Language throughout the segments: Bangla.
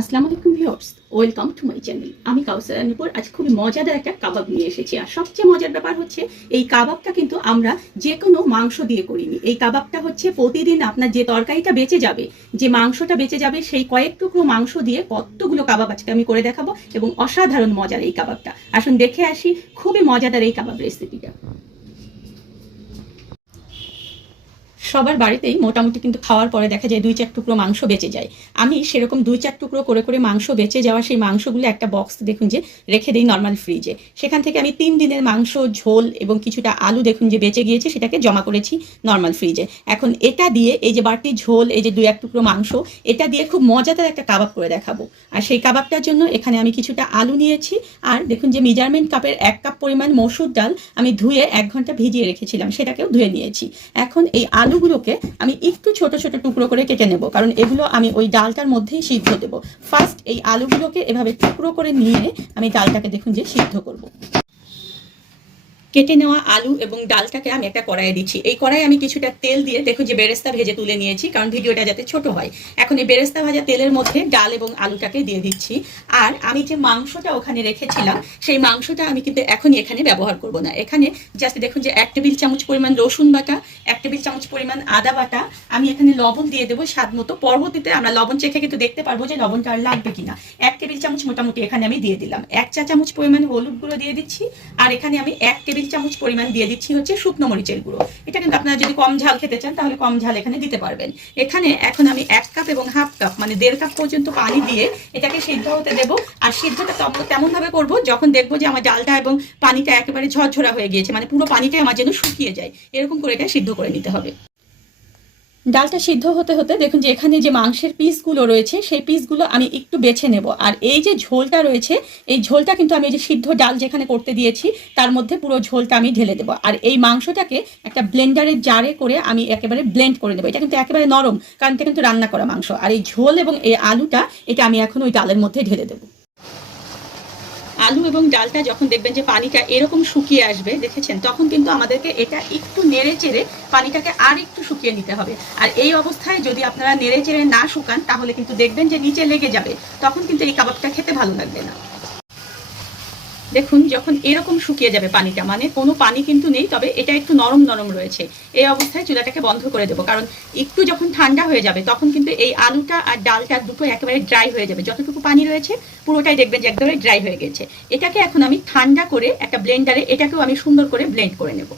আসসালামু আলাইকুম viewers, welcome to my channel. আমি কাউসার রানীপুর আজ খুবই মজাদার একটা কাবাব নিয়ে এসেছি। আর সবচেয়ে মজার ব্যাপার হচ্ছে, এই কাবাবটা কিন্তু আমরা যে কোনো মাংস দিয়ে করিনি। এই কাবাবটা হচ্ছে প্রতিদিন আপনার যে তরকারিটা বেঁচে যাবে, যে মাংসটা বেঁচে যাবে, সেই কয়েক টুকরো মাংস দিয়ে কতগুলো কাবাব আজকে আমি করে দেখাবো এবং অসাধারণ মজার এই কাবাবটা। আসুন দেখে আসি খুবই মজাদার এই কাবাব রেসিপিটা। সবার বাড়িতেই মোটামুটি কিন্তু খাওয়ার পরে দেখা যায় দুই চার টুকরো মাংস বেঁচে যায়। আমি সেরকম দুই চার টুকরো করে করে মাংস বেঁচে যাওয়া সেই মাংসগুলো একটা বক্স দেখুন যে রেখে দিই নর্মাল ফ্রিজে সেখান থেকে আমি তিন দিনের মাংস, ঝোল এবং কিছুটা আলু দেখুন যে বেঁচে গিয়েছে সেটাকে জমা করেছি নর্মাল ফ্রিজে এখন এটা দিয়ে এই যে বাড়তি ঝোল, এই যে দুই এক টুকরো মাংস, এটা দিয়ে খুব মজাদার একটা কাবাব করে দেখাবো। আর সেই কাবাবটার জন্য এখানে আমি কিছুটা আলু নিয়েছি আর দেখুন যে মেজারমেন্ট কাপের এক কাপ পরিমাণ মসুর ডাল আমি ধুয়ে এক ঘণ্টা ভিজিয়ে রেখেছিলাম, সেটাকেও ধুয়ে নিয়েছি। এখন এই আলুগুলোকে আমি একটু ছোট ছোট টুকরো করে কেটে নেব, কারণ এগুলো আমি ওই ডালটার মধ্যেই সিদ্ধ দেবো। ফার্স্ট এই আলুগুলোকে এভাবে টুকরো করে নিয়ে আমি ডালটাকে দেখুন যে সিদ্ধ করব। কেটে নেওয়া আলু এবং ডালটাকে আমি একটা কড়াইয়ে দিচ্ছি। এই কড়াইয়ে আমি কিছুটা তেল দিয়ে, দেখুন যে বেরেস্তা ভেজে তুলে নিয়েছি, কারণ ভিডিওটা যাতে ছোট হয়। এখন এই বেরেস্তা ভাজা তেলের মধ্যে ডাল এবং আলুটাকে দিয়ে দিচ্ছি। আর আমি যে মাংসটা ওখানে রেখেছিলাম, সেই মাংসটা আমি কিন্তু এখনই এখানে ব্যবহার করব না। এখানে জাস্ট দেখুন যে এক টেবিল চামচ পরিমাণ রসুন বাটা, এক টেবিল চামচ পরিমাণ আদা বাটা, আমি এখানে লবণ দিয়ে দেবো স্বাদ মতো। পরবর্তীতে আমরা লবণ চেখে কিন্তু দেখতে পারব যে লবণটা আর লাগবে কিনা। টেবিল চামচ মোটামুটি এখানে আমি দিয়ে দিলাম। এক চা চামচ পরিমাণ হলুদ গুঁড়ো দিয়ে দিচ্ছি, আর এখানে আমি এক টেবিল চামচ পরিমাণ দিয়ে দিচ্ছি হচ্ছে শুকনো মরিচের গুঁড়ো। এটা কিন্তু আপনারা যদি কম ঝাল খেতে চান, তাহলে কম ঝাল এখানে দিতে পারবেন। এখানে এখন আমি এক কাপ এবং হাফ কাপ মানে দেড় কাপ পর্যন্ত পানি দিয়ে এটাকে সিদ্ধ হতে দেবো। আর সিদ্ধটা তেমন ভাবে করব, যখন দেখব যে আমার ডালটা এবং পানিটা একেবারে ঝরঝরা হয়ে গিয়েছে মানে পুরো পানিটাই আমার যেন শুকিয়ে যায়। এরকম করে এটা সিদ্ধ করে নিতে হবে। ডালটা সিদ্ধ হতে হতে দেখুন যে এখানে যে মাংসের পিসগুলো রয়েছে, সেই পিসগুলো আমি একটু বেছে নেব। আর এই যে ঝোলটা রয়েছে, এই ঝোলটা কিন্তু আমি এই যে সিদ্ধ ডাল যেখানে করতে দিয়েছি, তার মধ্যে পুরো ঝোলটা আমি ঢেলে দেবো। আর এই মাংসটাকে একটা ব্লেন্ডারের জারে করে আমি একেবারে ব্লেন্ড করে দেবো এটা কিন্তু একেবারে নরম, কারণ এটা কিন্তু রান্না করা মাংস। আর এই ঝোল এবং এই আলুটা, এটা আমি এখন ওই ডালের মধ্যে ঢেলে দেবো। আলু এবং ডালটা যখন দেখবেন যে পানিটা এরকম শুকিয়ে আসবে, দেখেছেন? তখন কিন্তু আমাদেরকে এটা একটু নেড়ে চেড়ে পানিটাকে আর একটু শুকিয়ে নিতে হবে। আর এই অবস্থায় যদি আপনারা নেড়ে চেড়ে না শুকান, তাহলে কিন্তু দেখবেন যে নিচে লেগে যাবে। তখন কিন্তু এই কাবাবটা খেতে ভালো লাগবে না। দেখুন, যখন এরকম শুকিয়ে যাবে পানিটা মানে কোনো পানি কিন্তু নেই, তবে এটা একটু নরম নরম রয়েছে। এই অবস্থায় চুলাটাকে বন্ধ করে দেবো, কারণ একটু যখন ঠান্ডা হয়ে যাবে, তখন কিন্তু এই আলুটা আর ডালটা দুটো একেবারে ড্রাই হয়ে যাবে। যতটুকু পানি রয়েছে, পুরোটাই দেখবেন যে একদমই ড্রাই হয়ে গেছে। এটাকে এখন আমি ঠান্ডা করে একটা ব্লেন্ডারে এটাকেও আমি সুন্দর করে ব্লেন্ড করে নেব।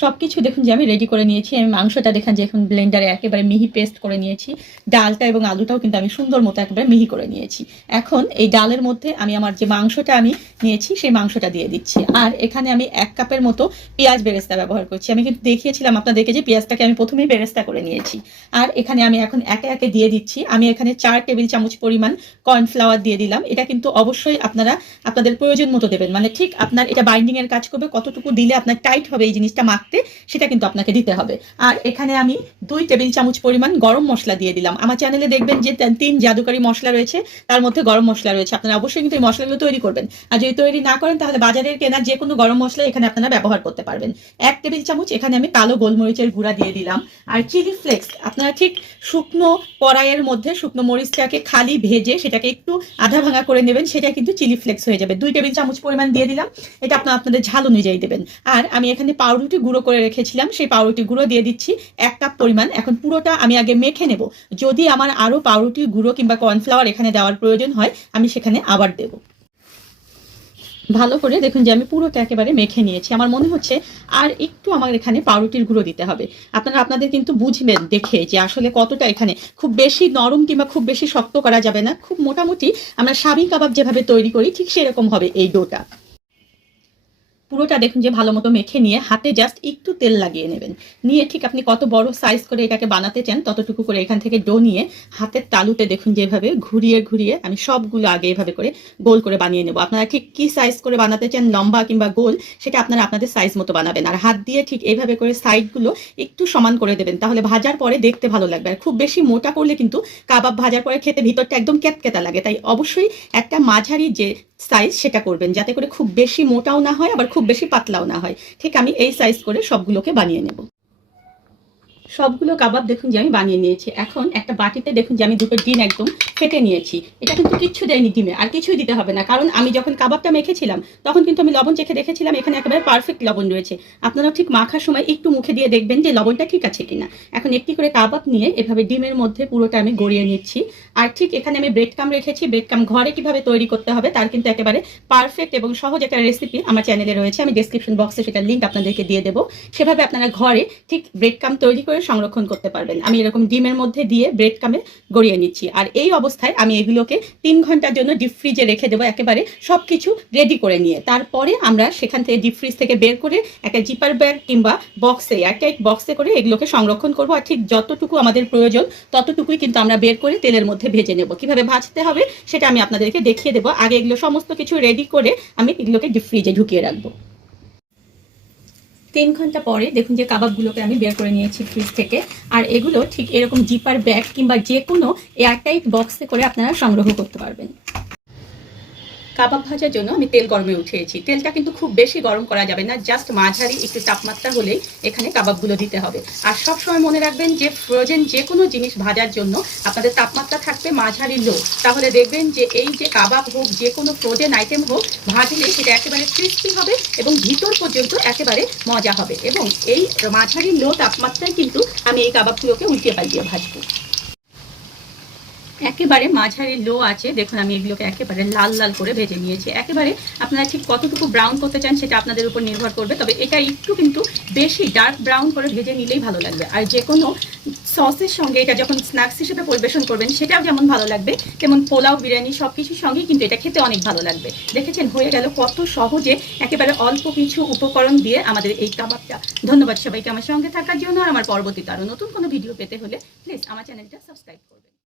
সব কিছু দেখুন যে আমি রেডি করে নিয়েছি। আমি মাংসটা দেখেন যে এখন ব্লেন্ডারে একেবারে মিহি পেস্ট করে নিয়েছি। ডালটা এবং আলুটাও কিন্তু আমি সুন্দর মতো একেবারে মিহি করে নিয়েছি। এখন এই ডালের মধ্যে আমি আমার যে মাংসটা আমি নিয়েছি, সেই মাংসটা দিয়ে দিচ্ছি। আর এখানে আমি এক কাপের মতো পেঁয়াজ বেরেস্তা ব্যবহার করছি। আমি কিন্তু দেখিয়েছিলাম আপনাদেরকে যে পেঁয়াজটাকে আমি প্রথমেই বেরেস্তা করে নিয়েছি। আর এখানে আমি এখন একে একে দিয়ে দিচ্ছি। আমি এখানে চার টেবিল চামচ পরিমাণ কর্নফ্লাওয়ার দিয়ে দিলাম। এটা কিন্তু অবশ্যই আপনারা আপনাদের প্রয়োজন মতো দেবেন। মানে ঠিক আপনার এটা বাইন্ডিংয়ের কাজ করবে। কতটুকু দিলে আপনার টাইট হবে এই জিনিসটা মাখতে সেটা কিন্তু আপনাকে দিতে হবে। আর এখানে আমি দুই টেবিল চামচ পরিমাণ গরম মশলা দিয়ে দিলাম। আমার চ্যানেলে দেখবেন যে তিন জাদুকারি মশলা রয়েছে, তার মধ্যে গরম মশলা রয়েছে। আপনারা অবশ্যই কিন্তু এই মশলাগুলো তৈরি করবেন। আর যদি তৈরি না করেন, তাহলে বাজারের কেনা যে কোনো গরম মশলা এখানে আপনারা ব্যবহার করতে পারবেন। এক টেবিল চামচ এখানে আমি কালো গোলমরিচের গুঁড়া দিয়ে দিলাম। আর চিলি ফ্লেক্স আপনারা ঠিক শুকনো কড়াইয়ের মধ্যে শুকনো মরিচটাকে খালি ভেজে সেটাকে একটু আধা ভাঙা করে নেবেন সেটা কিন্তু চিলি ফ্লেক্স হয়ে যাবে। দুই টেবিল চামচ পরিমাণ দিয়ে দিলাম। এটা আপনারা আপনাদের ঝাল অনুযায়ী দেবেন। আর আমি এখানে পাউরুটি গুঁড়ো করে রেখেছিলাম, সেই পাউরুটি গুঁড়ো দিয়ে দিচ্ছি এক কাপ পরিমাণ। এখন পুরোটা আমি আগে মেখে নেব। যদি আমার আরও পাউরুটি গুঁড়ো কিংবা কর্নফ্লাওয়ার এখানে দেওয়ার প্রয়োজন হয়, আমি সেখানে আবার দেবো। ভালো করে দেখুন যে আমি পুরোটা একেবারে মেখে নিয়েছি। আমার মনে হচ্ছে আর একটু আমার এখানে পাউরুটির গুঁড়ো দিতে হবে। আপনারা, আপনাদের কিন্তু বুঝবেন দেখে যে আসলে কতটা এখানে খুব বেশি নরম কিংবা খুব বেশি শক্ত করা যাবে না। খুব মোটামুটি আমরা সাবি কাবাব যেভাবে তৈরি করি, ঠিক সেরকম হবে এই ডোটা। পুরোটা দেখুন যে ভালো মতো মেখে নিয়ে হাতে জাস্ট একটু তেল লাগিয়ে নেবেন। নিয়ে ঠিক আপনি কত বড় সাইজ করে এটাকে বানাতে চান, ততটুকু করে এখান থেকে ডো নিয়ে হাতের তালুতে দেখুন যে এভাবে ঘুরিয়ে ঘুরিয়ে আমি সবগুলো আগে এভাবে করে গোল করে বানিয়ে নেব। আপনারা ঠিক কি সাইজ করে বানাতে চান, লম্বা কিংবা গোল, সেটা আপনারা আপনাদের সাইজ মতো বানাবেন। আর হাত দিয়ে ঠিক এইভাবে করে সাইডগুলো একটু সমান করে দেবেন, তাহলে ভাজার পরে দেখতে ভালো লাগবে। আর খুব বেশি মোটা করলে কিন্তু কাবাব ভাজার পরে খেতে ভিতরটা একদম ক্যাতকেতা লাগে। তাই অবশ্যই একটা মাঝারি যে সাইজ সেটা করবেন। যাতে করে খুব বেশি মোটাও না হয়, আবার খুব বেশি পাতলাও না হয়। ঠিক আমি এই সাইজ করে সবগুলোকে বানিয়ে নেব। সবগুলো কাবাব দেখুন যে আমি বানিয়ে নিয়েছি। এখন একটা বাটিতে দেখুন যে আমি দুটো ডিম একদম ফেটে নিয়েছি। এটা কিন্তু কিচ্ছু দেয়নি ডিমে, আর কিছুই দিতে হবে না। কারণ আমি যখন কাবাবটা মেখেছিলাম, তখন কিন্তু আমি লবণ চেখে দেখেছিলাম, এখানে একেবারে পারফেক্ট লবণ রয়েছে। আপনারা ঠিক মাখার সময় একটু মুখে দিয়ে দেখবেন যে লবণটা ঠিক আছে কিনা। এখন একটি করে কাবাব নিয়ে এভাবে ডিমের মধ্যে পুরোটা আমি গড়িয়ে নিচ্ছি। আর ঠিক এখানে আমি ব্রেড কাম রেখেছি। ব্রেড কাম ঘরে কীভাবে তৈরি করতে হবে তার কিন্তু একেবারে পারফেক্ট এবং সহজ একটা রেসিপি আমার চ্যানেলে রয়েছে। আমি ডিসক্রিপশন বক্সে সেটার লিঙ্ক আপনাদেরকে দিয়ে দেবো। সেভাবে আপনারা ঘরে ঠিক ব্রেড কাম তৈরি করে সংরক্ষণ করতে পারবেন। আমি এরকম ডিমের মধ্যে দিয়ে ব্রেড কামে গড়িয়ে নিচ্ছি। আর এই অবস্থায় আমি এগুলোকে তিন ঘণ্টার জন্য ডিপ ফ্রিজে রেখে দেবো, একেবারে সব কিছু রেডি করে নিয়ে। তারপরে আমরা সেখান থেকে ডিপ ফ্রিজ থেকে বের করে একটা জিপার ব্যাগ কিংবা বক্সে এয়ারটাইট বক্সে করে এগুলোকে সংরক্ষণ করব। আর ঠিক যতটুকু আমাদের প্রয়োজন, ততটুকুই কিন্তু আমরা বের করে তেলের মধ্যে ভেজে নেব। কীভাবে ভাজতে হবে সেটা আমি আপনাদেরকে দেখিয়ে দেবো। আগে এগুলো সমস্ত কিছু রেডি করে আমি এগুলোকে ডিপ ফ্রিজে ঢুকিয়ে রাখব। তিন ঘণ্টা পরে দেখুন যে কাবাবগুলোকে আমি বের করে নিয়েছি ফ্রিজ থেকে। আর এগুলো ঠিক এরকম জিপার ব্যাগ কিংবা যে কোনো এয়ারটাইট বক্সে করে আপনারা সংগ্রহ করতে পারবেন। কাবাব ভাজার জন্য আমি তেল গরমে উঠিয়েছি। তেলটা কিন্তু খুব বেশি গরম করা যাবে না জাস্ট মাঝারি একটু তাপমাত্রা হলেই এখানে কাবাবগুলো দিতে হবে। আর সব সময় মনে রাখবেন যে ফ্রোজেন যে কোনো জিনিস ভাজার জন্য আপনাদের তাপমাত্রা থাকবে মাঝারি লো তাহলে দেখবেন যে এই যে কাবাব হোক, যে কোনো ফ্রোজেন আইটেম হোক, ভাজলে সেটা একেবারে ক্রিস্পি হবে এবং ভিতর পর্যন্ত একেবারে মজা হবে। এবং এই মাঝারি লো তাপমাত্রায় কিন্তু আমি এই কাবাবগুলোকে উল্টে পাল্টিয়ে ভাজবো। একেবারে মাঝারি লো আছে। দেখুন, আমি এগুলোকে একেবারে লাল লাল করে ভেজে নিয়েছি। একেবারে আপনারা ঠিক কতটুকু ব্রাউন করতে চান সেটা আপনাদের উপর নির্ভর করবে, তবে এটা একটু কিন্তু বেশি ডার্ক ব্রাউন করে ভেজে নিলেই ভালো লাগবে। আর যে কোনো সসের সঙ্গে এটা যখন স্ন্যাক্স হিসেবে পরিবেশন করবেন, সেটাও যেমন ভালো লাগবে, তেমন পোলাও, বিরিয়ানি সব কিছুর সঙ্গেই কিন্তু এটা খেতে অনেক ভালো লাগবে। দেখেছেন, হয়ে গেল কত সহজে একেবারে অল্প কিছু উপকরণ দিয়ে আমাদের এই কাবাবটা। ধন্যবাদ সবাইকে আমার সঙ্গে থাকার জন্য আর আমার পরবর্তীতে আরও নতুন কোনো ভিডিও পেতে হলে প্লিজ আমার চ্যানেলটা সাবস্ক্রাইব করবেন।